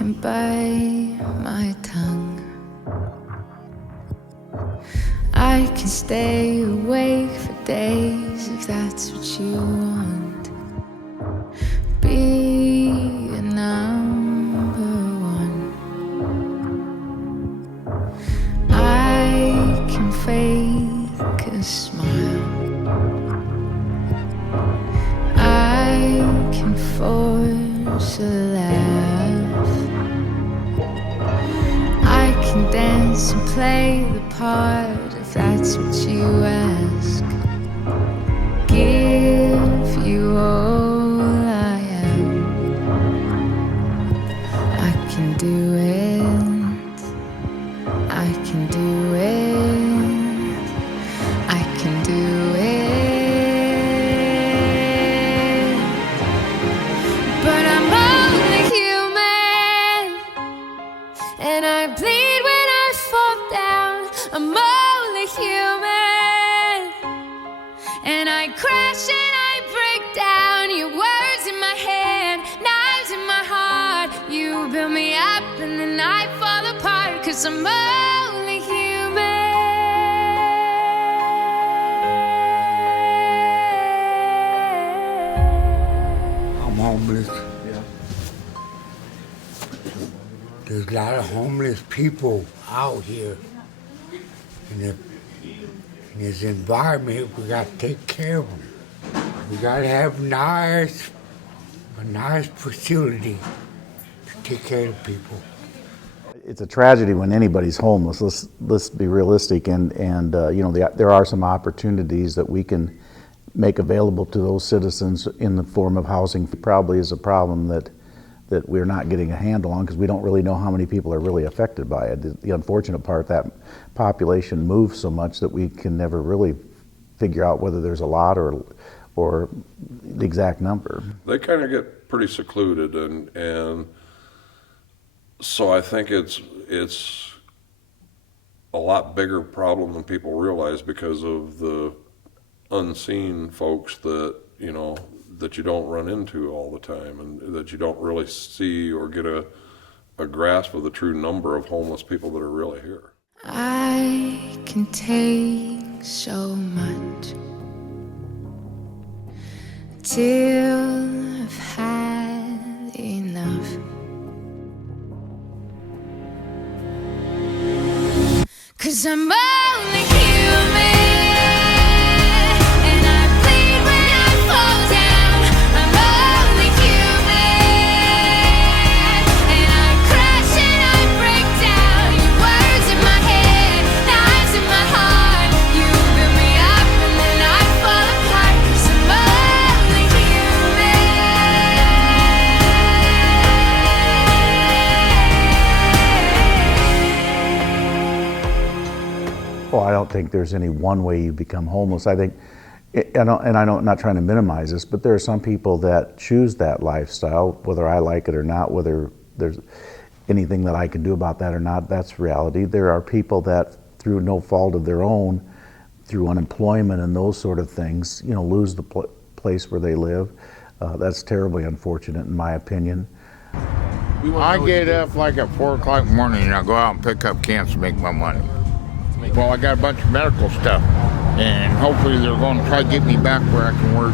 can bite my tongue. I can stay awake for days if that's what you want. Be a number one. I can fake a smile. I can force a laugh. I can dance and play the part if that's what you ask. Give you all I am. I can do it. I can do it. I can do it. But I'm only human, and I bleed when I fall down. I'm only human, and I crash and I break down. Your words in my head, knives in my heart. You build me up and then I fall apart, 'cause I'm only human. I'm homeless. There's a lot of homeless people out here. In this environment, we got to take care of them. We got to have a nice facility to take care of people. It's a tragedy when anybody's homeless. Let's be realistic, and you know, there are some opportunities that we can make available to those citizens in the form of housing. Probably is a problem that we're not getting a handle on, because we don't really know how many people are really affected by it. The unfortunate part, that population moves so much that we can never really figure out whether there's a lot or the exact number. They kind of get pretty secluded, and so I think it's a lot bigger problem than people realize, because of the unseen folks that, you know, that you don't run into all the time, and that you don't really see or get a grasp of the true number of homeless people that are really here. I can take so much till I've had enough. 'Cause I'm only human. Well, I don't think there's any one way you become homeless. I think, I'm not trying to minimize this, but there are some people that choose that lifestyle, whether I like it or not, whether there's anything that I can do about that or not, that's reality. There are people that, through no fault of their own, through unemployment and those sort of things, you know, lose the place where they live. That's terribly unfortunate, in my opinion. I get up like at 4 o'clock in the morning and I go out and pick up cans to make my money. Well, I got a bunch of medical stuff, and hopefully they're going to try to get me back where I can work,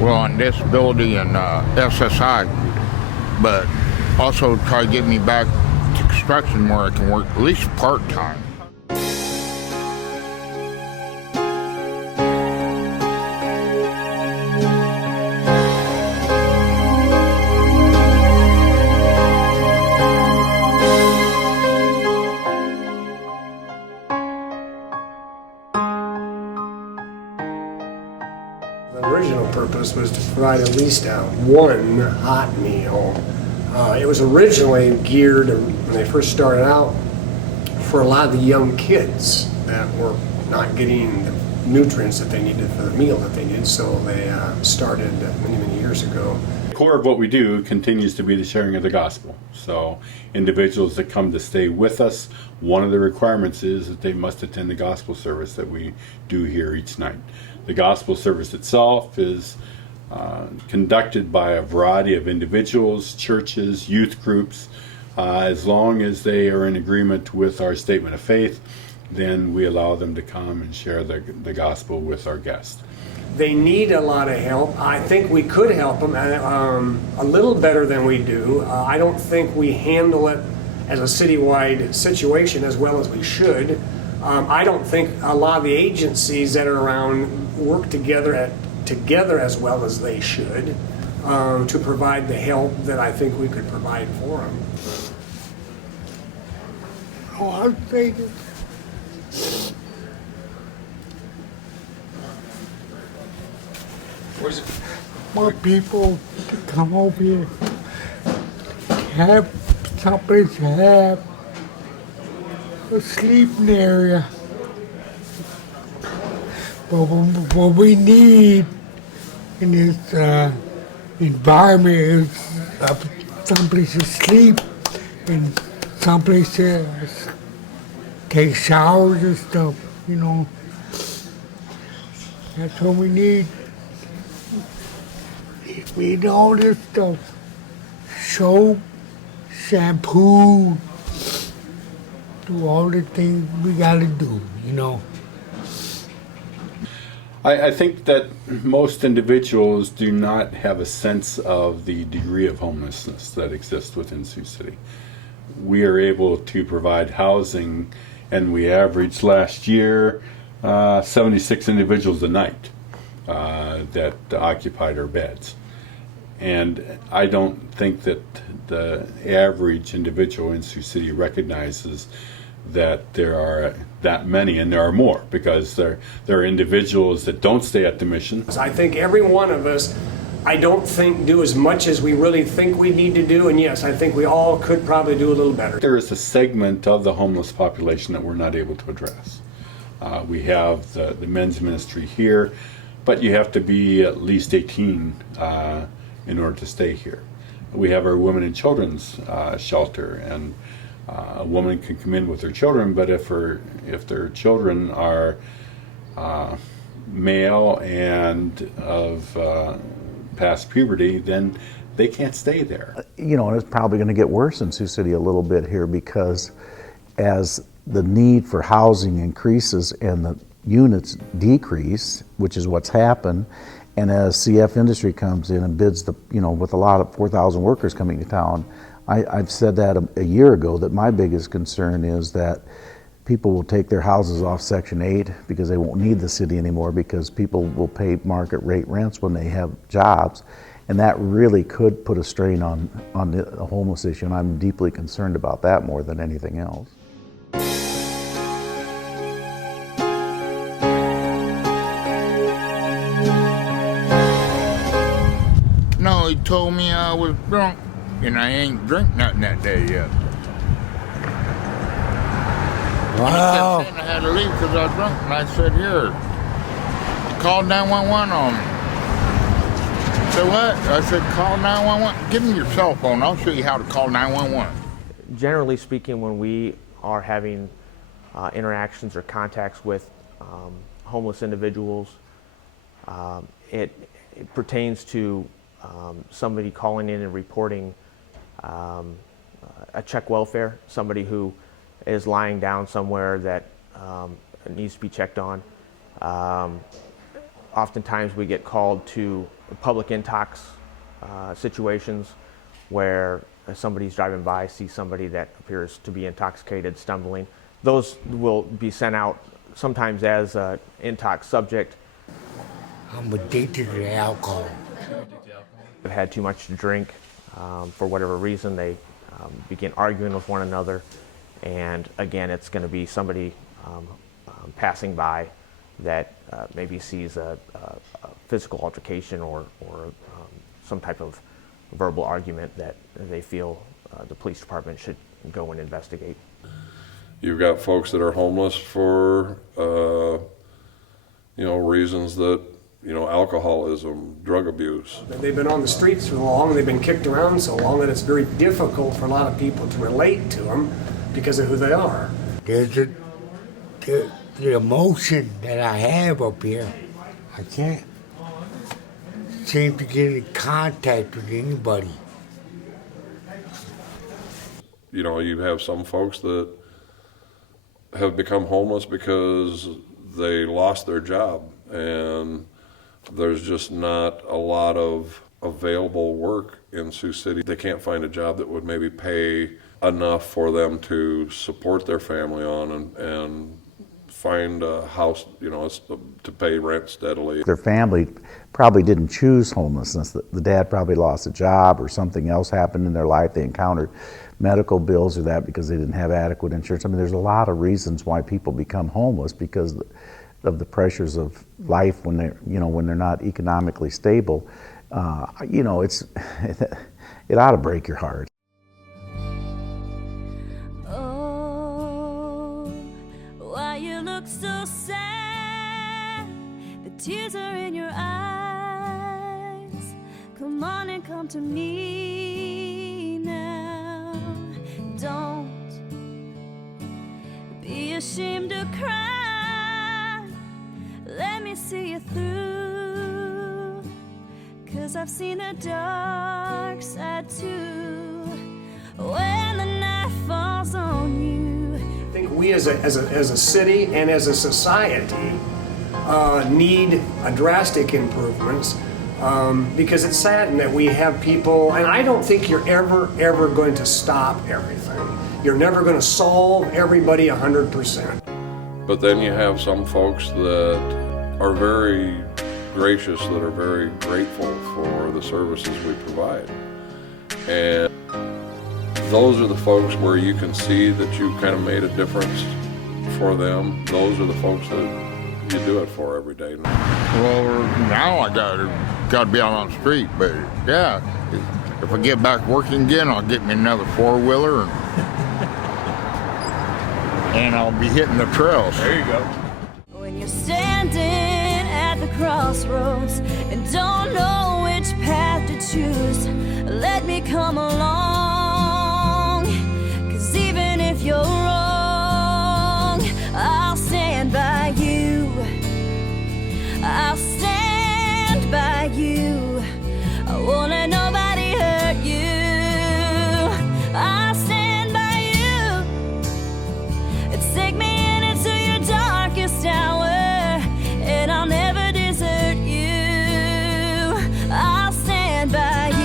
well, on disability and SSI, but also try to get me back to construction where I can work at least part-time. The original purpose was to provide at least one hot meal. It was originally geared, when they first started out, for a lot of the young kids that were not getting the nutrients that they needed for the meal that they needed, so they started many years ago. The core of what we do continues to be the sharing of the gospel. So individuals that come to stay with us, one of the requirements is that they must attend the gospel service that we do here each night. The gospel service itself is conducted by a variety of individuals, churches, youth groups. As long as they are in agreement with our statement of faith, then we allow them to come and share the gospel with our guests. They need a lot of help. I think we could help them a little better than we do. I don't think we handle it as a citywide situation as well as we should. I don't think a lot of the agencies that are around work together as well as they should to provide the help that I think we could provide for them. Oh, I'll say this. More people to come over here, have someplace to have a sleeping area. But what we need in this environment is someplace to sleep and someplace to take showers and stuff, you know. That's what we need. We need all this stuff. Soap, shampoo, do all the things we gotta do, you know. I think that most individuals do not have a sense of the degree of homelessness that exists within Sioux City. We are able to provide housing, and we averaged last year 76 individuals a night that occupied our beds. And I don't think that the average individual in Sioux City recognizes that there are that many, and there are more, because there are individuals that don't stay at the mission. I think every one of us, I don't think do as much as we really think we need to do, and yes, I think we all could probably do a little better. There is a segment of the homeless population that we're not able to address. We have the men's ministry here, but you have to be at least 18 in order to stay here. We have our women and children's shelter, and a woman can come in with her children, but if their children are male and of past puberty, then they can't stay there. You know, and it's probably going to get worse in Sioux City a little bit here, because as the need for housing increases and the units decrease, which is what's happened, and as CF Industry comes in and bids with a lot of 4,000 workers coming to town, I've said that a year ago, that my biggest concern is that people will take their houses off Section 8 because they won't need the city anymore, because people will pay market rate rents when they have jobs, and that really could put a strain on the homeless issue, and I'm deeply concerned about that more than anything else. No, he told me I was drunk, and I ain't drink nothing that day yet. Wow. He kept saying I had to leave because I was drunk, and I said, here, call 911 on me. So what? I said, call 911. Give me your cell phone. I'll show you how to call 911. Generally speaking, when we are having interactions or contacts with homeless individuals, it pertains to somebody calling in and reporting a check welfare, somebody who is lying down somewhere that needs to be checked on. Oftentimes we get called to public intox situations where somebody's driving by, sees somebody that appears to be intoxicated, stumbling. Those will be sent out sometimes as an intox subject. I'm addicted to alcohol. They've had too much to drink. For whatever reason, they begin arguing with one another. And again, it's going to be somebody passing by that maybe sees a physical altercation or some type of verbal argument that they feel the police department should go and investigate. You've got folks that are homeless for reasons that, alcoholism, drug abuse. They've been on the streets so long, they've been kicked around so long that it's very difficult for a lot of people to relate to them because of who they are. There's the emotion that I have up here. I can't seem to get in contact with anybody. you know, you have some folks that have become homeless because they lost their job, and there's just not a lot of available work in Sioux City. They can't find a job that would maybe pay enough for them to support their family on and find a house, you know, to pay rent steadily. Their family probably didn't choose homelessness. The dad probably lost a job or something else happened in their life. They encountered medical bills or that because they didn't have adequate insurance. I mean, there's a lot of reasons why people become homeless because of the pressures of life when they're, you know, when they're not economically stable. You know, it ought to break your heart. Oh, why you look so sad? The tears are in your eyes. Come on and come to me now. Don't be ashamed to cry. Let me see you through, 'cause I've seen the dark side too. When the night falls on you. I think we as a city and as a society need a drastic improvements because it's sad that we have people, and I don't think you're ever going to stop everything. You're never going to solve everybody 100%. But then you have some folks that are very gracious, that are very grateful for the services we provide. And those are the folks where you can see that you kind of made a difference for them. Those are the folks that you do it for every day. Well, now I gotta be out on the street, but yeah, if I get back working again, I'll get me another four-wheeler and I'll be hitting the trails. There you go. When you're standing at the crossroads and don't know which path to choose, let me come along. 'Cz even if you're wrong, I'll stand by you. I'll stand by you. I won't let nobody hurt you. I'll stand by you. Take me into your darkest hour, and I'll never desert you. I'll stand by you.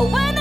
And when